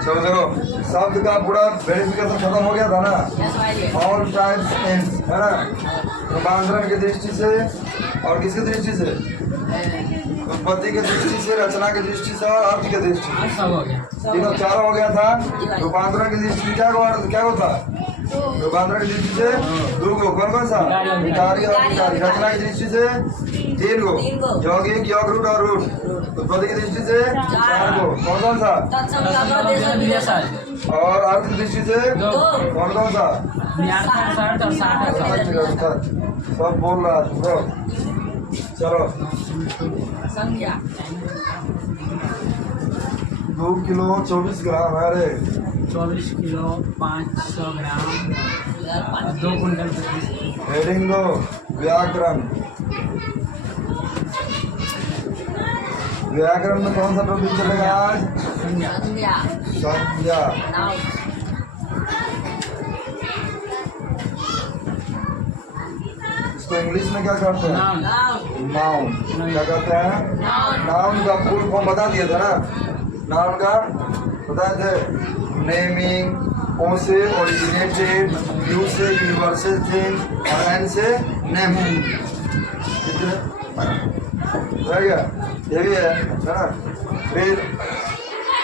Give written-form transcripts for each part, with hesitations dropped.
चलो देखो, शब्द का पूरा वेरिफिकेशन खत्म हो गया था ना। ऑल टाइप्स एंड्स है ना, रूपांतरण की दृष्टि से और किसकी दृष्टि से, उत्पत्ति की दृष्टि से, रचना की दृष्टि से और अर्थ की दृष्टि से तीनों चारों हो गया था। रूपांतरण की दृष्टि से क्या होता, रूपांतरण की दृष्टि से दो को, कौन कौन सा, विकारी और विकारी। रचना की दृष्टि से तीन को, यौगिक, योग रूट और रूट। उत्पत्ति की दृष्टि से चार को, कौन कौन सा, और अर्थ की दृष्टि से कौन कौन सा, सब बोल रहा है। चलो 2 किलो 24 ग्राम है रे, 24 किलो 500 ग्राम 2 कुंटल। हेडिंग दो, व्याकरण। व्याकरण में कौन सा टॉपिक चलेगा आज, संज्ञा। इसको इंग्लिश में क्या कहते हैं, नाउन। क्या कहते हैं, नाउन का फुल फॉर्म बता दिए थे ना, नाउन का बताए थे, नेमिंग, ओ से ओरिजिनेटेड, यू से यूनिवर्सल थिंग और एन से नेमिंग। रह गया, ये भी है ना। फिर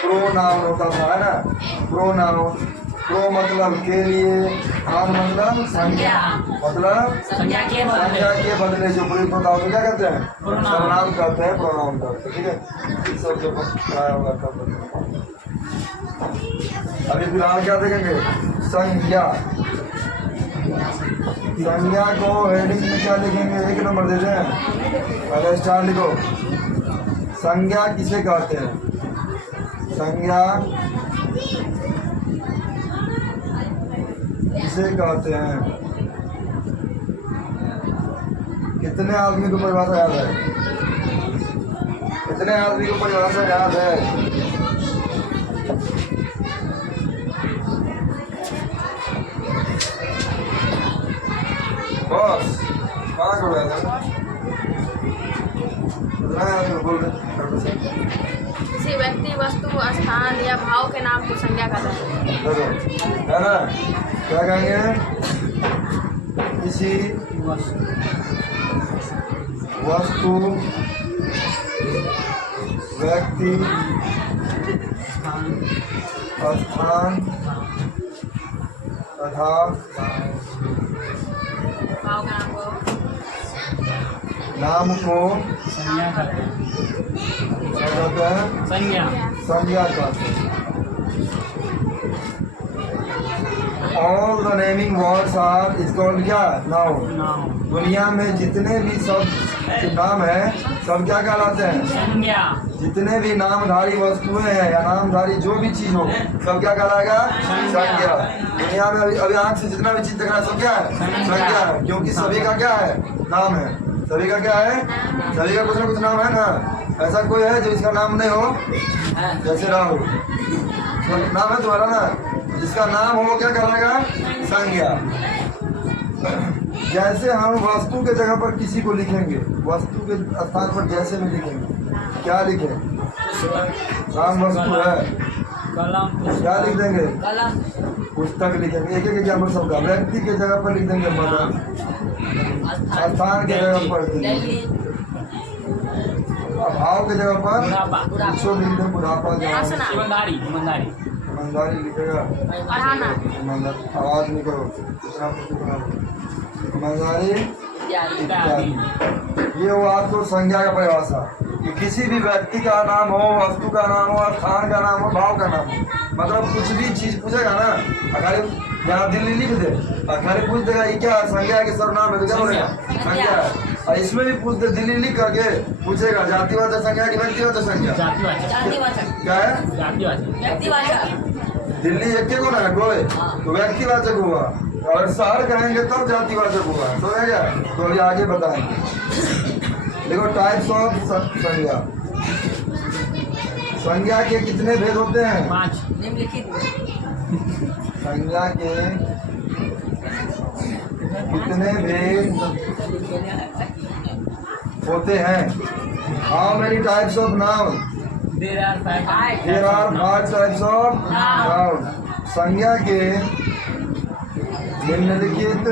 प्रोनाउन होता था है ना, प्रोनाउन। प्रो मतलब के लिए, नाउन मतलब संज्ञा, मतलब संज्ञा के बदले जो प्रयुक्त होता है क्या कहते हैं, सर्वनाम कहते हैं, प्रोनाउन कहते हैं। ठीक है, इस सब जो आया होगा तब। अभी फिलहाल क्या देखेंगे, संज्ञा। संज्ञा को हेडिंग में क्या लिखेंगे, 1 नंबर दे दें, पहले स्टार लिखो। संज्ञा किसे कहते हैं, संज्ञा किसे कहते हैं। कितने आदमी को परिभाषा याद है, कितने आदमी को परिभाषा याद है। बस कहाँ को रहा था, बोल रहे। किसी व्यक्ति, वस्तु, स्थान या भाव के नाम को संज्ञा कहते हैं, है ना। क्या कहेंगे, किसी वस्तु, व्यक्ति, स्थान तथा भाव के नाम को संज्ञा कहते हैं, संज्ञा कहते हैं। All the naming words are is called क्या, नाउन। दुनिया में जितने भी सब नाम है सब क्या कहलाते हैं, संज्ञा। जितने भी नामधारी वस्तुएं हैं या नामधारी जो भी चीज हो सब क्या कहलाएगा, संज्ञा। दुनिया में अभी आंख से जितना भी चीज दिख रहा है सब क्या है, संज्ञा है। क्योंकि सभी का क्या है, नाम है। सभी का क्या है, सभी का कुछ ना कुछ नाम है ना। ऐसा कोई है जो इसका नाम नहीं हो, जैसे राहुल नाम है तुम्हारा ना, जिसका नाम हो वो क्या कहलाएगा, संज्ञा। जैसे हम वस्तु के जगह पर किसी को लिखेंगे, वस्तु के स्थान पर जैसे भी लिखेंगे, क्या लिखें, नाम वस्तु है, क्या लिख देंगे, पुस्तक लिखेंगे। एक एक एग्जाम्पल सबका। व्यक्ति के जगह पर लिख देंगे मदन, स्थान के जगह पर दिल्ली, भाव के जगह पर कुछ लिख दें, बुढ़ापा, ईमानदारी लिखेगा, आवाज नहीं करो, ईमानदारी इत्यादि। ये वो आपको संज्ञा का परिभाषा कि किसी भी व्यक्ति का नाम हो, वस्तु का नाम हो, स्थान का नाम हो, भाव का नाम हो, मतलब कुछ भी चीज पूछेगा ना, अगर यहाँ दिल्ली लिख दे, खाली पूछ देगा ये क्या संज्ञा है कि सर्वनाम है, तो क्या बोलेगा, संज्ञा है। और इसमें भी पूछ दे, दिल्ली लिख करके पूछेगा जातिवाचक संज्ञा की व्यक्तिवाचक संज्ञा, क्या है, दिल्ली एक को ना गोए तो व्यक्तिवाचक हुआ, और शहर कहेंगे तब जातिवाचक हुआ। तो है क्या, तो अभी आगे बताएंगे। देखो टाइप्स ऑफ संज्ञा। संज्ञा के कितने भेद होते हैं, 5 संज्ञा के कितने भेद होते हैं? How many types of noun? There are five. There are 5 types of noun. संज्ञा के निम्नलिखित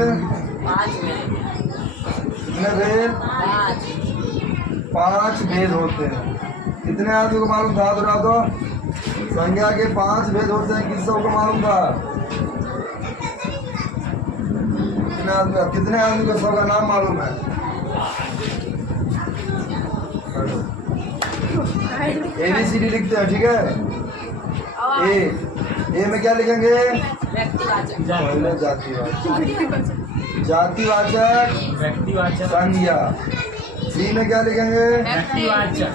कितने भेद? 5 भेद होते हैं। कितने आदमी को मालूम था? दोहरा दो। संज्ञा के 5 भेद होते हैं। किस सबको मालूम था? कितने आदमी को सबका नाम मालूम है? ABCD लिखते हैं, ठीक है। ए में क्या लिखेंगे? पहले जातिवाचक, जातिवाचक व्यक्तिवाचक संज्ञा। सी में क्या लिखेंगे? व्यक्तिवाचक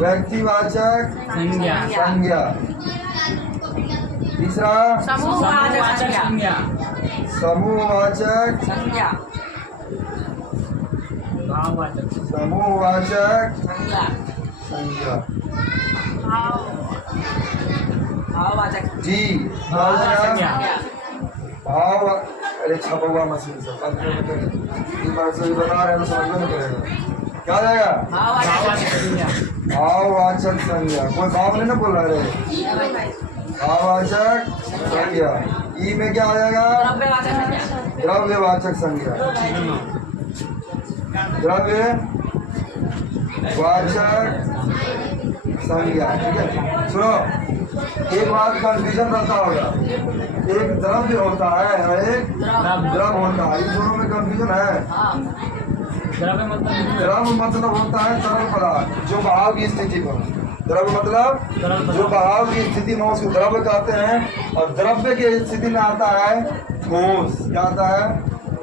व्यक्तिवाचक संज्ञा संज्ञा। तीसरा समूहवाचक संज्ञा समूहवाचक भाववाचक समूहवाचक संज्ञा। जी भाववाचक भाव। अरे छपा हुआ मशीन से बता रहे हैं तो समझ में नहीं पड़ेगा। क्या आ जाएगा? भाववाचक संज्ञा भाववाचक संज्ञा। कोई भाव नहीं ना बोल रहा है। भाववाचक संज्ञा। ई में क्या आ जाएगा? द्रव्यवाचक संज्ञा। द्रव्यवाचक संज्ञा, ठीक है। सुनो, एक बात कंफ्यूजन रहता होगा। एक द्रव्य होता है और एक द्रव होता है। इन दोनों में कंफ्यूजन है। द्रव मतलब होता है तरल पदार्थ जो बहाव की स्थिति पर। द्रव मतलब जो बहाव की स्थिति में उसको द्रव्य कहते हैं। और द्रव्य की स्थिति में आता है ठोस। क्या आता है?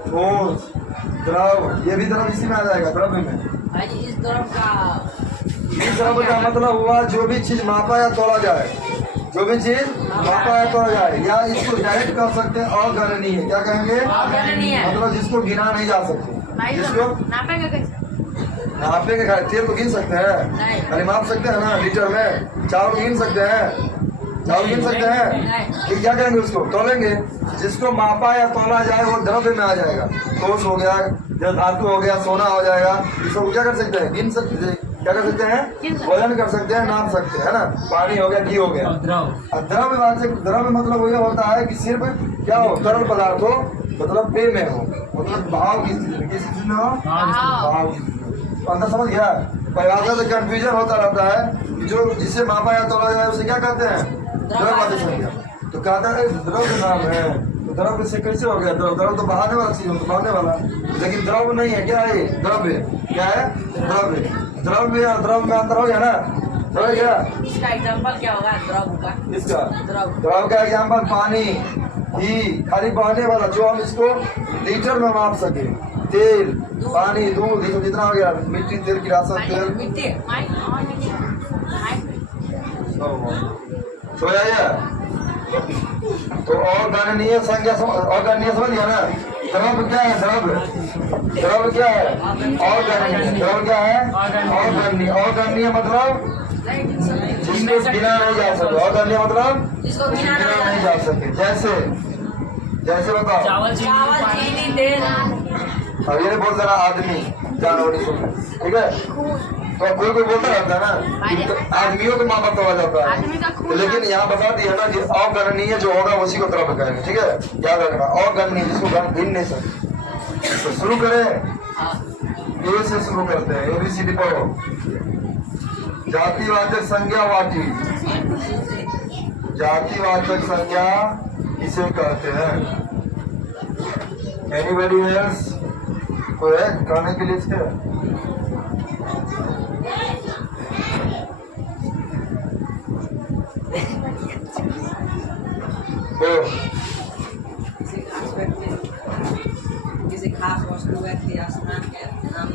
ठोस, द्रव। ये भी द्रव इसी में आ जाएगा, द्रव्य में। इस द्रव्य का मतलब हुआ जो भी चीज मापा या तोला जाए, जो भी चीज मापा या तोला जाए, या इसको डायरेक्ट कर सकते हैं अगणनीय। क्या कहेंगे? मतलब जिसको गिना नहीं जा सकते। जिसको नापेंगे कैसे? नापेंगे, तेल को गिन सकते हैं? अरे माप सकते हैं ना लीटर में। चावल को गिन सकते हैं? चावल गिन सकते हैं? फिर क्या करेंगे? उसको तोलेंगे। जिसको मापा या तोला जाए वो द्रव्य में आ जाएगा। ठोस हो गया, जल धातु हो गया, सोना हो जाएगा। इसको क्या कर सकते हैं? गिन सकते हैं। क्या कर सकते हैं? वजन कर सकते हैं, नाप सकते हैं ना। पानी हो गया, घी हो गया। द्रव्य मतलब वो होता है कि सिर्फ क्या हो? तरल पदार्थ हो, मतलब पे में हो, मतलब भाव की स्थिति में। किस स्थिति में हो? भाव की स्थिति में। तो अंदर समझ गया? परिभाषा से कंफ्यूजन होता रहता है कि जो जिसे मापा या तोला जाए उसे क्या कहते हैं? द्रव्यवाचक संज्ञा। तो कहता है द्रव्य नाम है। तो द्रव्य से कैसे हो गया? द्रव तो बहाने वाला चीज हो, तो बहाने वाला। लेकिन द्रव्य नहीं है। क्या है? द्रव्य। क्या है? द्रव्य। द्रव्य और द्रव में अंतर हो गया ना? समझ गया? इसका एग्जांपल क्या होगा द्रव का? इसका द्रव का एग्जाम्पल पानी, घी, खाली बहने वाला जो हम इसको लीटर में माप सके। तेल, पानी, दूध, ये जितना हो गया, मिट्टी, तेल, किरासन तेल। मिट्टी तो अगणनीय संज्ञा। अगणनीय समझ गया ना? द्रव क्या है? द्रव क्या है? अगणनीय। द्रव क्या है? अगणनीय। अगणनीय मतलब जिसको गिना नहीं जा सके। अगणनीय मतलब जिसको गिना नहीं जा सके। जैसे बताओ। चावल चीनी तेल। अब ये बोल रहा आदमी जानवर, ठीक है? तो कोई बोलता रहता है ना, तो आदमियों को मापा तोला जाता है। लेकिन यहाँ बता दिया ना कि अगणनीय जो होगा उसी को द्रव्य कहेंगे, ठीक है? याद रखना, अगणनीय जिसको गिन नहीं सकते। तो शुरू करें। ए से शुरू करते हैं। ABCD पढ़ो। जातिवाचक संज्ञा वाची। जातिवाचक संज्ञा इसे कहते हैं। Anybody else? कोई है कहने के लिए इसके? किसी खास वस्तु व्यक्ति स्थान के नाम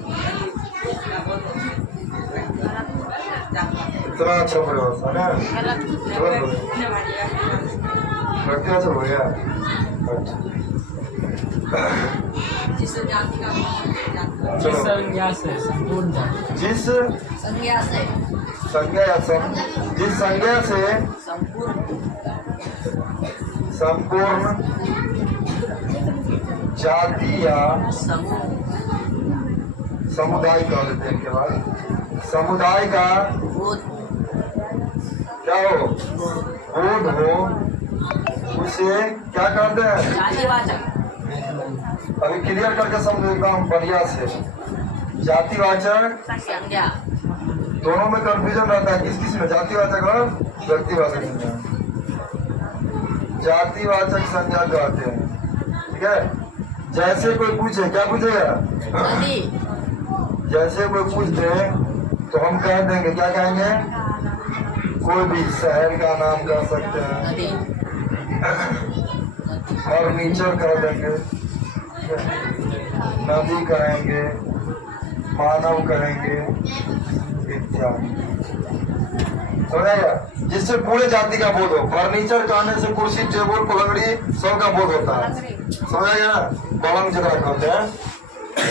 इतना अच्छा प्रयोग है ना? अच्छा हो गया। जिस जाति का जिस संज्ञा से संपूर्ण जाति। जिस संज्ञा से संज्ञा या जिस संज्ञा से संपूर्ण संपूर्ण जाति या समूह समुदाय कह देते हैं। इनके बाद समुदाय का बोध क्या हो, बोध हो, उसे क्या कहते हैं? जातिवाचक अभी क्लियर करके समझो एकदम बढ़िया से। जातिवाचक संज्ञा दोनों में कंफ्यूजन रहता है, किस किस में, जातिवाचक और व्यक्तिवाचक संज्ञा। जातिवाचक संज्ञा कहते हैं, ठीक है। जैसे कोई पूछे, क्या पूछेगा? नदी जैसे कोई पूछ दे तो हम कह देंगे, क्या कहेंगे? कोई भी शहर का नाम कह सकते हैं, नदी फर्नीचर कह देंगे, नदी कहेंगे, मानव कहेंगे इत्यादि। समझाएगा? जिससे पूरे जाति का बोध हो। फर्नीचर कहने से कुर्सी, टेबल, पलंगड़ी सबका बोध होता है। समझाएगा ना? पलंग जगह कहते हैं।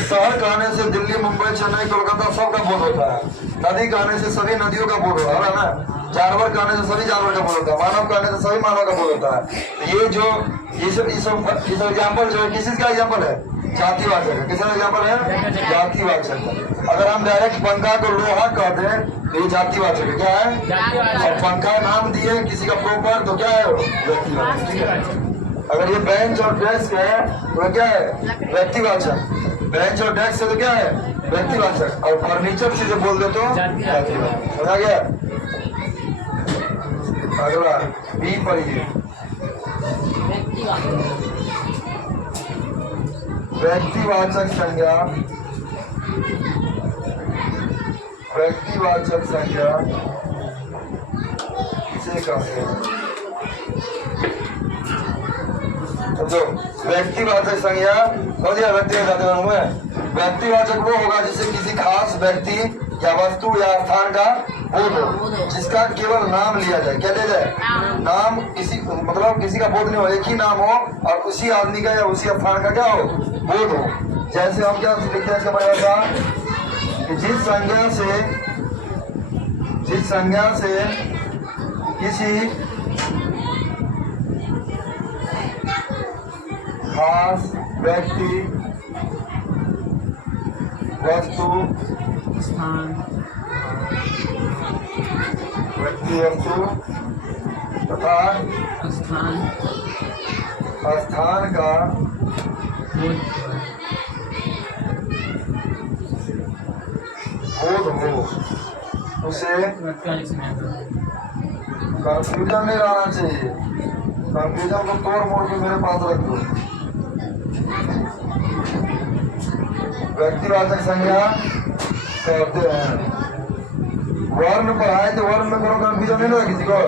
शहर कहने से दिल्ली, मुंबई, चेन्नई, कोलकाता सबका बोध होता है। नदी कहने से सभी नदियों का बोध होता है ना। जानवर कहने से सभी जानवर का बोध होता है। मानव कहने से सभी मानव का बोध होता है। तो ये जो इस एग्जाम्पल जो है, किसी का एग्जाम्पल है? जातिवाचक है। किसका एग्जाम्पल है? जातिवाचक। अगर हम डायरेक्ट पंखा को लोहा कहते हैं तो ये जातिवाचक है। क्या है? और पंखा नाम दिए किसी का प्रॉपर तो क्या है? वो व्यक्तिवाचक। ठीक है। अगर ये बेंच और डेस्क है तो क्या है? व्यक्तिवाचक। बेंच और डेस्क से तो क्या है? व्यक्तिवाचक। और फर्नीचर से जो बोल दे तो जातिवाचक। समझा गया? अगला बी पढ़िए। व्यक्तिवाचक संज्ञा, व्यक्तिवाचक संज्ञा किसे कहते हैं? समझो, व्यक्तिवाचक संज्ञा हो गया। व्यक्तिवाचक वो होगा जिससे किसी खास व्यक्ति या वस्तु या स्थान का बोध हो, जिसका केवल नाम लिया जाए। क्या लिया जाए? नाम। किसी मतलब किसी का बोध नहीं हो, एक ही नाम हो और उसी आदमी का या उसी स्थान का क्या हो? बोध हो। जैसे हम क्या लिखते हैं इसका परिभाषा कि जिस संज्ञा से किसी खास व्यक्ति, वस्तु, वस्तु तथा स्थान का बोध हो, उसे कंफ्यूजन नहीं रहना चाहिए। कंफ्यूजन को तोड़ मोड़ के मेरे पास रख दो। व्यक्तिवाचक संज्ञा कहते हैं। वर्ण पढ़ाए तो वर्ण में कोई कंफ्यूजन नहीं था किसी को?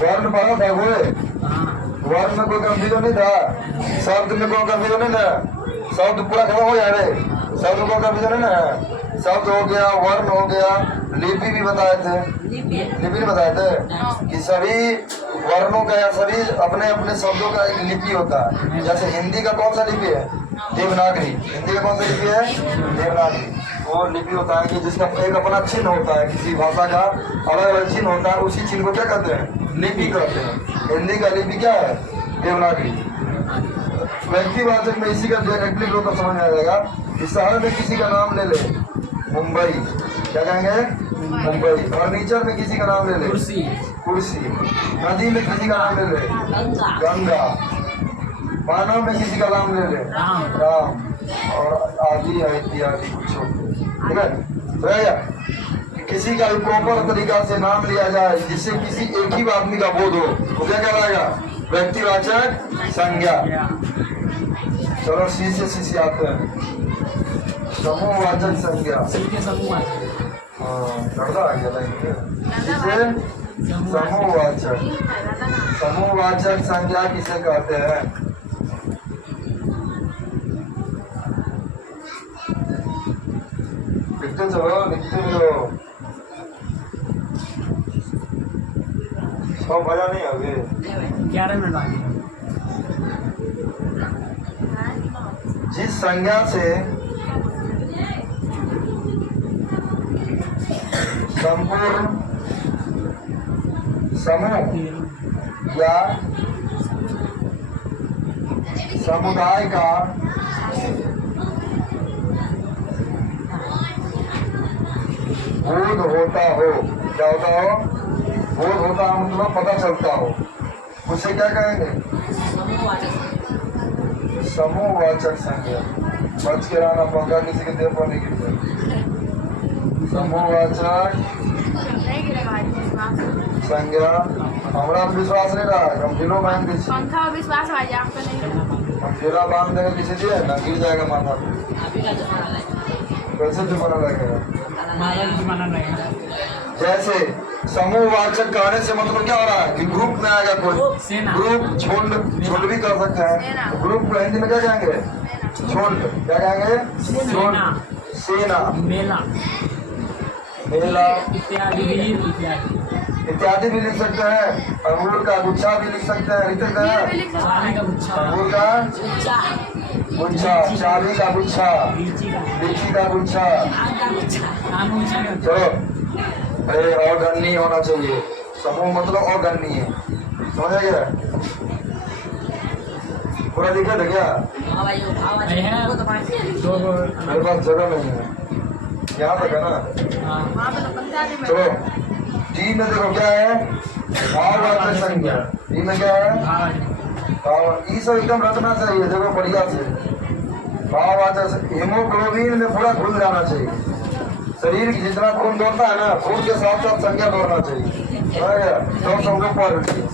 वर्ण पढ़ा था कोई? वर्ण में कोई कंफ्यूजन नहीं था। शब्द में कोई कंफ्यूजन नहीं था। शब्द पूरा खत्म हो जाए रे। शब्द में कोई कंफ्यूजन नहीं है। शब्द हो गया, वर्ण हो गया, लिपि भी बताए थे। लिपि बताए थे कि सभी वर्णों का या सभी अपने अपने शब्दों का एक लिपि होता है। जैसे हिंदी का कौन सा लिपि है? देवनागरी। हिंदी का कौन सा लिपि है? देवनागरी। वो लिपि होता है कि जिसका एक अपना चिन्ह होता है, किसी भाषा का अलग अलग चिन्ह होता है, उसी चिन्ह को क्या कहते हैं? लिपि कहते हैं। हिंदी का लिपि क्या है? देवनागरी। व्यक्तिवाचक में इसी का डायरेक्टली लोग समझ में आ जाएगा कि शहर में किसी का नाम ले ले, मुंबई, क्या कहेंगे? मुंबई। फर्नीचर में किसी का नाम ले ले, कुर्सी। नदी में किसी का नाम ले ले, गंगा। मानव में किसी का नाम ले ले, राम। और आदि है इत्यादि कुछ। ठीक है? तो किसी का प्रॉपर तरीका से नाम लिया जाए जिससे किसी एक ही आदमी का बोध हो, तो क्या कहलाएगा? व्यक्तिवाचक संज्ञा। चलो सी से सी आते हैं। समूहवाचक संज्ञा। हाँ, करता आ गया था। समूहवाचक, समूहवाचक संज्ञा किसे कहते हैं? लिखते चलो, लिखते रहो। सब मजा नहीं होगी। 11 मिनट आगे। जिस संज्ञा से संपूर्ण समूह या समुदाय का बोध होता हो। क्या होता हो? बोध होता हो मतलब पता चलता हो। उसे क्या कहेंगे? समूहवाचक संज्ञा। बच के रहना, पंखा किसी के देह पर नहीं गिर जाए। समूहवाचक नहीं गिरेगा भाई विश्वास। संज्ञा। हमारा विश्वास नहीं रहा है, हम ढीलो बांध दी। पंखा और विश्वास भाई आपका नहीं है। हम ढीला बांध देंगे किसी दिए ना, गिर जाएगा माथा पे। अभी का जमाना है कैसे जुबाना लगेगा? महाराज जमाना नहीं है। जैसे समूहवाचक कहने से मतलब क्या हो रहा है कि ग्रुप में आएगा कोई। सेना। ग्रुप झुंड, झुंड भी कर सकते हैं। ग्रुप को हिंदी में क्या कहेंगे? झुंड। क्या कहेंगे? झुंड। सेना, मेला मेला इत्यादि भी इत्यादि। इत्यादि भी लिख सकते हैं। अंगूर का गुच्छा भी लिख सकते हैं। लिख सकते ये भी हैं लिख सकते पानी हैं। का गुच्छा, अंगूर का अच्छा गुच्छा, चाबी का गुच्छा, लीची का, लीची का गुच्छा। आम का गुच्छा आम गुच्छा का। चलो, अरे और गणनीय होना चाहिए। समूह मतलब और गणनीय। समझ गया? पूरा लिखा था क्या? हाँ भाई वो भाव नहीं है। वो तो भाई दो गो। मेरे पास जगह नहीं है, यहाँ तक है ना। हाँ। वहाँ पे तो पंचायत में चलो, डी में देखो क्या है? भाववाचक संज्ञा। डी में क्या है? भाव। भाव। ये सब एकदम रखना चाहिए, देखो बढ़िया से। भाववाचक हीमोग्लोबिन में पूरा घुल जाना चाहिए। शरीर की जितना खून दौड़ता है ना, खून के साथ साथ संज्ञा दौड़ना चाहिए। समझ गया? तो सब लोग पढ़ लीजिए।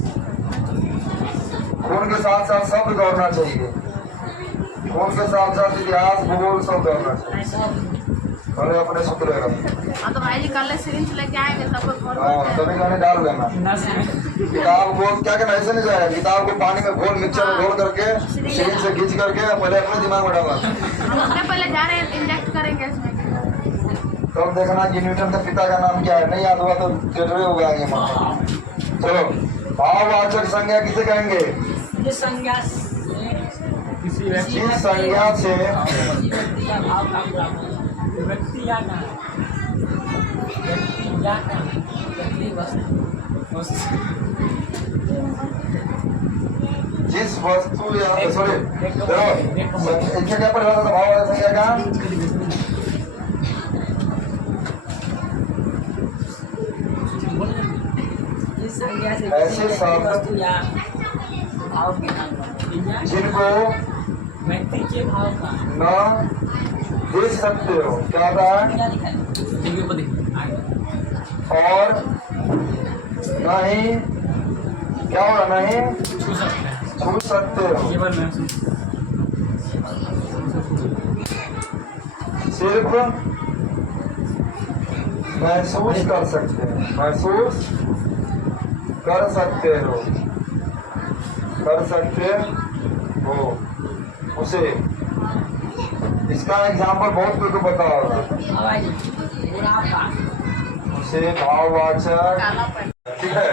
खून के साथ साथ शब्द दौड़ना चाहिए। खून के साथ साथ इतिहास, भूगोल सब दौड़ना चाहिए। अरे अपने सूत्र है। हाँ तो भाई जी कल सिरिंज लेके आएंगे सबको घर हाँ, कभी कभी डाल देना। नस में। किताब को क्या करना, ऐसे नहीं जाएगा। किताब को पानी में घोल, मिक्सर में घोल करके सिरिंज से खींच करके पहले अपने दिमाग में डालना। हम अपने पहले जा रहे हैं इंजेक्ट करेंगे इसमें। तब देखना कि न्यूटन का पिता का नाम क्या है। नहीं याद हुआ तो टेढ़े हो जाएंगे माँ। चलो, भाववाचक संज्ञा किसे कहेंगे? ये संज्ञा किसी व्यक्ति जिस संज्ञा से व्यक्ति का भाव का पूरा व्यक्ति या नाम। व्यक्ति या नाम व्यक्ति वस्तु जिस वस्तु या सॉरी देखो इसमें क्या पढ़ा था भाववाचक संज्ञा का? इस संज्ञा से ऐसे शब्द वस्तु या भाव के नाम जिनको व्यक्ति के भाव का। न देख सकते हो। क्या होता है? क्या लिखा है देखिए ऊपर देखिए। आगे। और नहीं क्या होगा? नहीं छू सकते हैं। छू सकते हो। केवल महसूस। सिर्फ महसूस कर सकते हैं। महसूस कर सकते हो। कर सकते हो उसे। इसका एग्जाम्पल बहुत कोई को पता होगा। हाँ भाई बुढ़ापा उसे भाववाचक। काला पैन। ठीक है,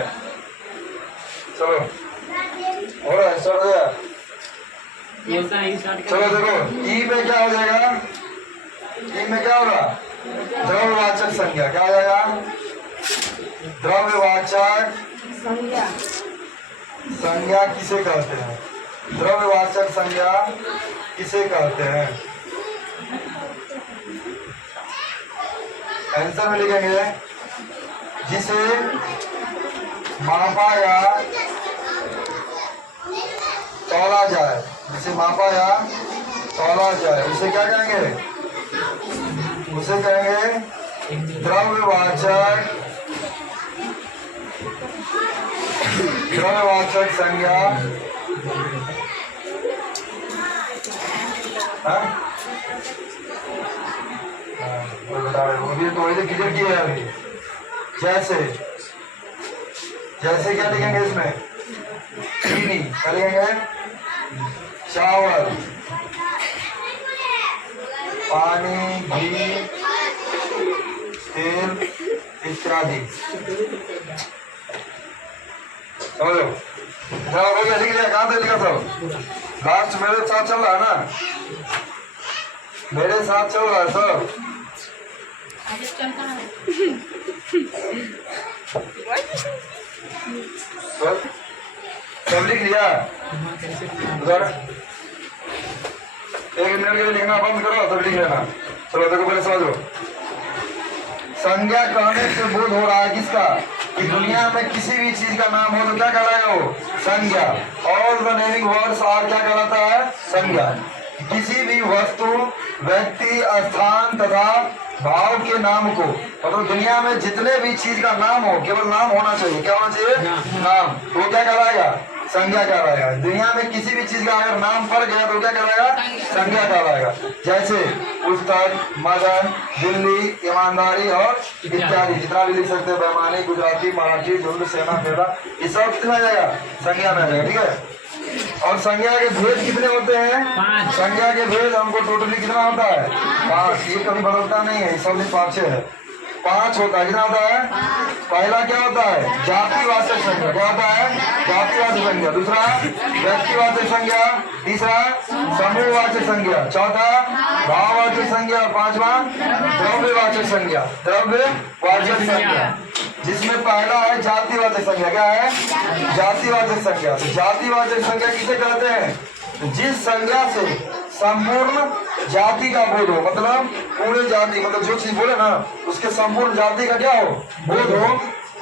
चलो हो रहा है, स्टार्ट हो गया। बोलता है स्टार्ट चलो देखो, ई में क्या हो जाएगा? ई में क्या होगा? द्रव्यवाचक संज्ञा। क्या हो जाएगा? द्रव्यवाचक संज्ञा किसे कहते हैं? द्रव्यवाचक संज्ञा किसे कहते हैं? आंसर में लिखेंगे जिसे मापा या तौला जाए। जिसे मापा या तौला जाए उसे क्या कहेंगे? उसे कहेंगे द्रव्यवाचक संज्ञा। हाँ? अभी तो वही क्लियर किया है अभी। जैसे जैसे क्या लिखेंगे इसमें? चीनी। क्या लिखेंगे? चावल, पानी, घी, तेल इत्यादि। समझो? जरा हो गया, लिख लिया? कहाँ तक लिखा सब? लास्ट मेरे साथ चल रहा है ना? मेरे साथ चल रहा है सब? सब लिख लिया? उधर एक मिनट के लिए लिखना बंद करो तब लिख लेना। चलो देखो पहले समझो। संज्ञा कहने से बोध हो रहा है किसका, कि दुनिया में किसी भी चीज का नाम हो तो क्या कहलाएगा वो, संज्ञा। All the naming words are क्या कहलाता है, संज्ञा। किसी भी वस्तु, व्यक्ति, स्थान तथा भाव के नाम को, मतलब दुनिया में जितने भी चीज का नाम हो, केवल नाम होना चाहिए, क्या होना चाहिए, नाम, तो क्या कहलाएगा, संज्ञा कहलाएगा। दुनिया में किसी भी चीज का अगर नाम पड़ गया तो क्या कहलाएगा, संज्ञा कहलाएगा। जैसे पुस्तक, मदन, दिल्ली, ईमानदारी और इत्यादि, जितना भी लिख सकते हैं, बेईमानी, गुजराती, मराठी, झुंड, सेना, मेरा, ये सब कितना जाएगा, संज्ञा में आ जाएगा। ठीक है। और संज्ञा के भेद कितने होते हैं, 5। संज्ञा के भेद हमको टोटली कितना होता है, 5। ये कभी बदलता नहीं है, सब 5 है, 5 होता है। कितना होता है, पहला क्या होता है, जातिवाचक संज्ञा, क्या होता है, जातिवाचक संज्ञा। दूसरा व्यक्तिवाचक संज्ञा, तीसरा समूहवाचक संज्ञा, चौथा भाववाचक संज्ञा, पांचवा द्रव्यवाचक संज्ञा, द्रव्यवाचक संज्ञा, जिसमें पहला है जातिवाचक संज्ञा। क्या है, जातिवाचक संज्ञा। तो जातिवाचक संज्ञा किसे कहते हैं, जिस संज्ञा से संपूर्ण जाति का बोध हो, मतलब पूरे जाति, मतलब जो चीज बोले ना उसके संपूर्ण जाति का क्या हो, बोध हो,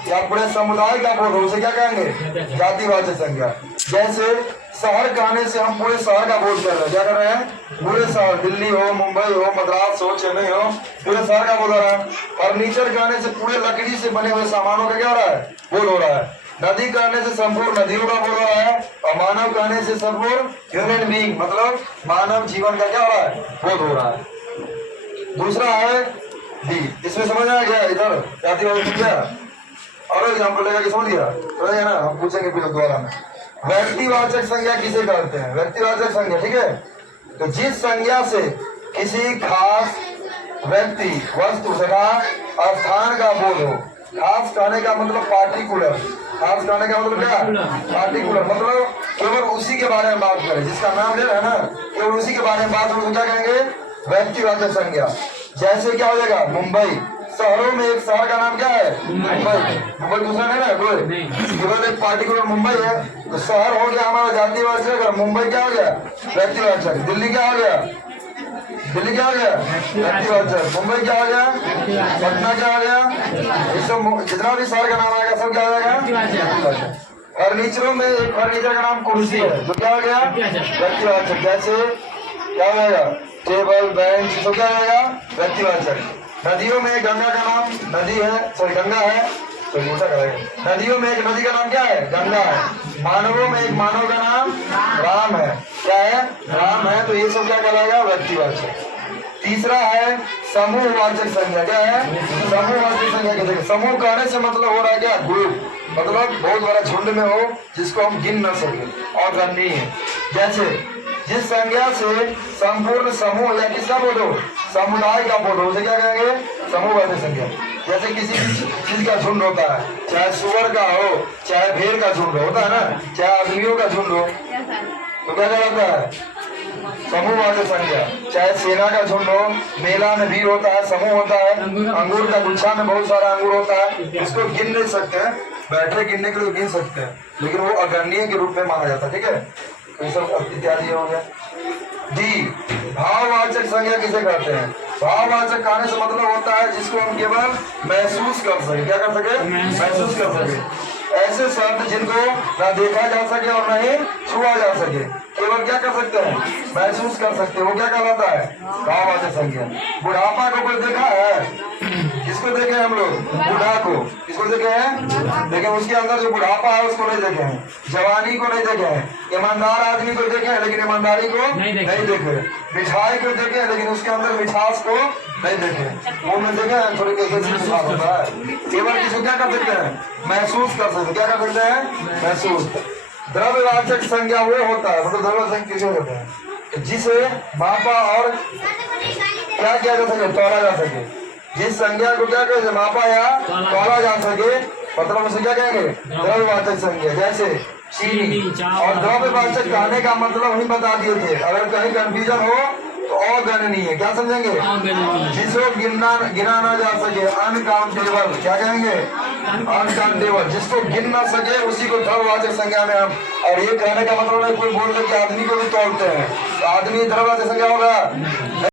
या पूरे समुदाय का बोध हो, उसे क्या कहेंगे, जातिवाचक संज्ञा। जैसे शहर कहने से हम पूरे शहर का बोध कर रहे हैं, क्या कर रहे हैं, पूरे शहर, दिल्ली हो, मुंबई हो, मद्रास हो, चेन्नई हो, पूरे शहर का बोध हो रहा है। फर्नीचर कहने से पूरे लकड़ी से बने हुए सामानों का क्या हो रहा है, बोध हो रहा है। नदी कहने से संपूर्ण नदियों का बोध हो रहा है। और मानव कहने से संपूर्ण ह्यूमन बीइंग, मतलब मानव जीवन का क्या हो रहा है, बोध हो रहा है। दूसरा है डी, इसमें समझ आ गया, इधर जातिवाचक संज्ञा और एग्जाम्पल लगा के समझ गया, समझ गया ना, हम पूछेंगे फिर दोबारा में। व्यक्तिवाचक संज्ञा किसे कहते हैं, व्यक्तिवाचक संज्ञा, ठीक है। तो जिस संज्ञा से किसी खास व्यक्ति, वस्तु तथा स्थान का बोध हो, खास कहने का मतलब पार्टिकुलर, खास कहने का मतलब क्या, पार्टिकुलर, मतलब केवल उसी के बारे में बात करें, जिसका नाम ले रहे हैं ना, केवल उसी के बारे में बात करें, क्या कहेंगे, व्यक्तिवाचक संज्ञा। जैसे क्या हो जाएगा, मुंबई, शहरों में एक शहर का नाम क्या है, मुंबई। मुंबई दूसरा नहीं ना कोई, केवल एक पार्टिकुलर मुंबई है, तो शहर हो गया हमारा जातिवाचक, और मुंबई क्या हो गया, व्यक्तिवाचक। दिल्ली क्या हो गया, दिल्ली क्या हो गया, व्यक्तिवाचक। मुंबई क्या हो गया, पटना क्या हो गया, ये सब जितना भी शहर का नाम आएगा सब क्या हो जाएगा। फर्नीचरों में एक फर्नीचर का नाम कुर्सी है, तो क्या हो गया, व्यक्तिवाचक। जैसे क्या हो जाएगा, टेबल, बेंच, तो क्या हो जाएगा, व्यक्तिवाचक। नदियों में गंगा का नाम नदी है, सॉरी गंगा है, तो मोटा करेगा। नदियों में एक नदी का नाम क्या है, गंगा है। मानवों में एक मानव का नाम राम है, क्या है, राम है। तो ये सब क्या कहलाएगा, व्यक्तिवाचक। तीसरा है समूहवाचक संज्ञा, क्या है, समूहवाचक संज्ञा कहते। समूह कहने से मतलब हो रहा है क्या, ग्रुप, मतलब बहुत बड़ा झुंड में हो जिसको हम गिन न सके और गणनीय है। जैसे जिस संज्ञा से संपूर्ण समूह या किसका बोध हो, समुदाय का बोध हो, उसे क्या कहेंगे, समूहवाचक संज्ञा। जैसे किसी चीज का झुंड होता है, चाहे सुअर का हो, चाहे भेड़ का झुंड होता है ना, चाहे आदमियों का झुंड हो, तो क्या कहलाता है, समूहवाचक संज्ञा। चाहे सेना का झुंड हो, मेला में भीड़ होता है, समूह होता है। अंगूर का गुच्छा में बहुत सारा अंगूर होता है, इसको गिन नहीं सकते हैं, बैटरी गिनने के लिए गिन सकते हैं, लेकिन वो अगणनीय के रूप में माना जाता है, ठीक है। तो ये सब इत्यादि हो गया। डी, भाववाचक संज्ञा किसे कहते हैं, भाववाचक कहने से मतलब होता है जिसको हम केवल महसूस कर सके, क्या कर सके, महसूस कर सके। ऐसे शब्द जिनको ना देखा जा सके और नहीं छुआ जा सके, केवल क्या कर सकते हैं, महसूस कर सकते हैं, वो क्या कहलाता है, भाववाचक संज्ञा। बुढ़ापा को कोई देखा है, किसको देखे हम लोग, बूढ़ा को, किसको देखे हैं, लेकिन उसके अंदर जो बुढ़ापा है उसको नहीं देखे हैं, जवानी को नहीं देखे हैं, ईमानदार आदमी को देखे हैं लेकिन ईमानदारी को नहीं देखे, मिठाई को देखे लेकिन उसके अंदर मिठास को नहीं देखे, वो में देखे हैं थोड़ी मिठास होता है। केवल किसी क्या कर सकते हैं, महसूस कर सकते, क्या कर सकते हैं, महसूस। द्रव्यवाचक संज्ञा वो होता है, मतलब द्रव्यवाचक किसे होते हैं, जिसे मापा और क्या किया जा सके, तोला जा सके। जिस संज्ञा को क्या कहते हैं, मापा या तोला जा सके, मतलब उसे क्या कहेंगे, द्रव्यवाचक संज्ञा। जैसे चीनी, और द्रव्यवाचक कहने का मतलब ही बता दिए थे, अगर कहीं कंफ्यूजन हो तो अगणनीय, क्या समझेंगे, जिसको गिना ना जा सके, अनकाउंटेबल, क्या कहेंगे, अनकाउंटेबल, जिसको गिन ना सके उसी को धर्मवाचक संज्ञा में हम। और ये कहने का मतलब है कोई बोल दे कि आदमी को भी तोड़ते हैं, तो आदमी धर्मवाचक संज्ञा होगा।